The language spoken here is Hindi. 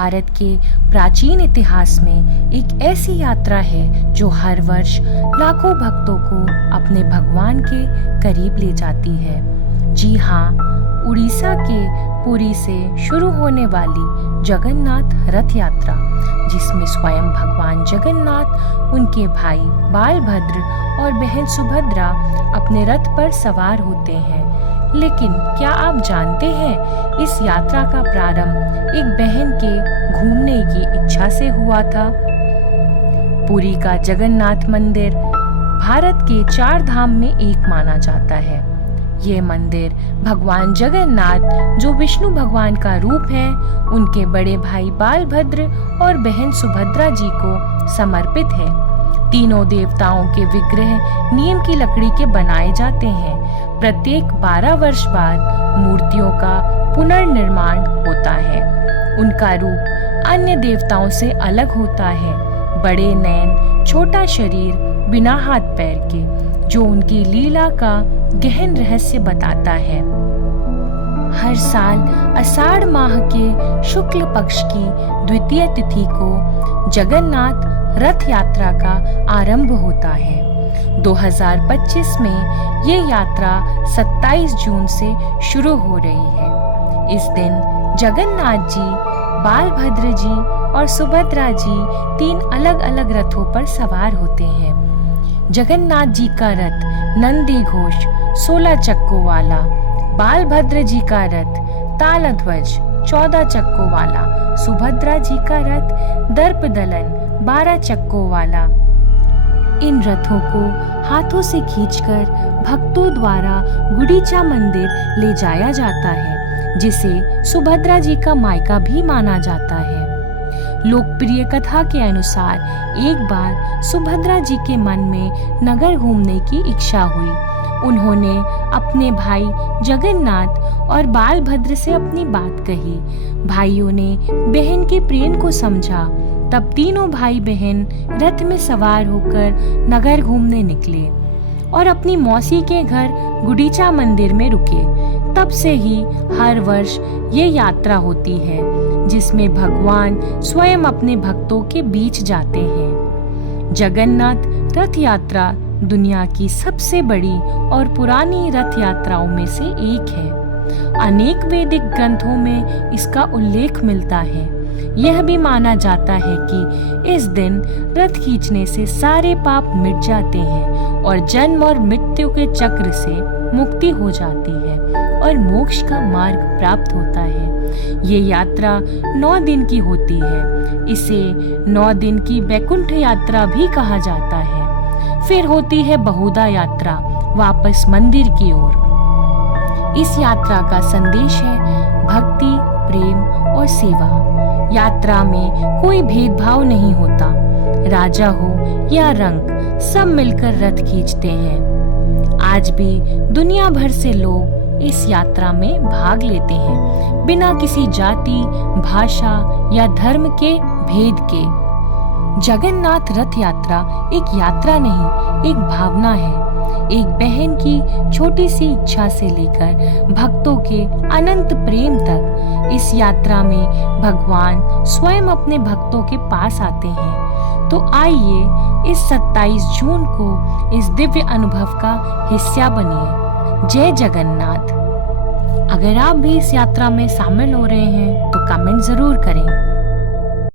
भारत के प्राचीन इतिहास में एक ऐसी यात्रा है जो हर वर्ष लाखों भक्तों को अपने भगवान के करीब ले जाती है। जी हाँ, उड़ीसा के पुरी से शुरू होने वाली जगन्नाथ रथ यात्रा, जिसमें स्वयं भगवान जगन्नाथ, उनके भाई बालभद्र और बहन सुभद्रा अपने रथ पर सवार होते हैं। लेकिन क्या आप जानते हैं, इस यात्रा का प्रारंभ एक बहन के घूमने की इच्छा से हुआ था। पुरी का जगन्नाथ मंदिर भारत के 4 धाम में एक माना जाता है। ये मंदिर भगवान जगन्नाथ, जो विष्णु भगवान का रूप है, उनके बड़े भाई बालभद्र और बहन सुभद्रा जी को समर्पित है। तीनों देवताओं के विग्रह नीम की लकड़ी के बनाए जाते हैं। प्रत्येक 12 वर्ष बाद मूर्तियों का पुनर्निर्माण होता है। उनका रूप अन्य देवताओं से अलग होता है। बड़े नैन, छोटा शरीर, बिना हाथ पैर के, जो उनकी लीला का गहन रहस्य बताता है। हर साल आषाढ़ माह के शुक्ल पक्ष की द्वितीय तिथि को जगन्नाथ रथ यात्रा का आरंभ होता है। 2025 में ये यात्रा 27 जून से शुरू हो रही है। इस दिन जगन्नाथ जी, बालभद्र जी और सुभद्रा जी 3 अलग अलग रथों पर सवार होते हैं। जगन्नाथ जी का रथ नंदी घोष 16 चक्कों वाला, बालभद्र जी का रथ तालध्वज 14 चक्कों वाला, सुभद्रा जी का रथ दर्प दलन 12 चक्कों वाला। इन रथों को हाथों से खींचकर भक्तों द्वारा गुडीचा मंदिर ले जाया जाता है, जिसे सुभद्रा जी का मायका भी माना जाता है। लोकप्रिय कथा के अनुसार एक बार सुभद्रा जी के मन में नगर घूमने की इच्छा हुई। उन्होंने अपने भाई जगन्नाथ और बालभद्र से अपनी बात कही। भाइयों ने बहन के प्रेम को समझा। तब तीनों भाई बहन रथ में सवार होकर नगर घूमने निकले और अपनी मौसी के घर गुडीचा मंदिर में रुके। तब से ही हर वर्ष ये यात्रा होती है, जिसमें भगवान स्वयं अपने भक्तों के बीच जाते हैं। जगन्नाथ रथ यात्रा दुनिया की सबसे बड़ी और पुरानी रथ यात्राओं में से एक है। अनेक वैदिक ग्रंथों में इसका उल्लेख मिलता है। यह भी माना जाता है कि इस दिन रथ खींचने से सारे पाप मिट जाते हैं और जन्म और मृत्यु के चक्र से मुक्ति हो जाती है और मोक्ष का मार्ग प्राप्त होता है। ये यात्रा 9 दिन की होती है। इसे 9 दिन की वैकुंठ यात्रा भी कहा जाता है। फिर होती है बहुधा यात्रा, वापस मंदिर की ओर। इस यात्रा का संदेश है भक्ति, प्रेम और सेवा। यात्रा में कोई भेदभाव नहीं होता। राजा हो या रंक, सब मिलकर रथ खींचते हैं। आज भी दुनिया भर से लोग इस यात्रा में भाग लेते हैं, बिना किसी जाति, भाषा या धर्म के भेद के। जगन्नाथ रथ यात्रा एक यात्रा नहीं, एक भावना है। एक बहन की छोटी सी इच्छा से लेकर भक्तों के अनंत प्रेम तक, इस यात्रा में भगवान स्वयं अपने भक्तों के पास आते हैं। तो आइए इस 27 जून को इस दिव्य अनुभव का हिस्सा बनिए। जय जगन्नाथ। अगर आप भी इस यात्रा में शामिल हो रहे हैं तो कमेंट जरूर करें।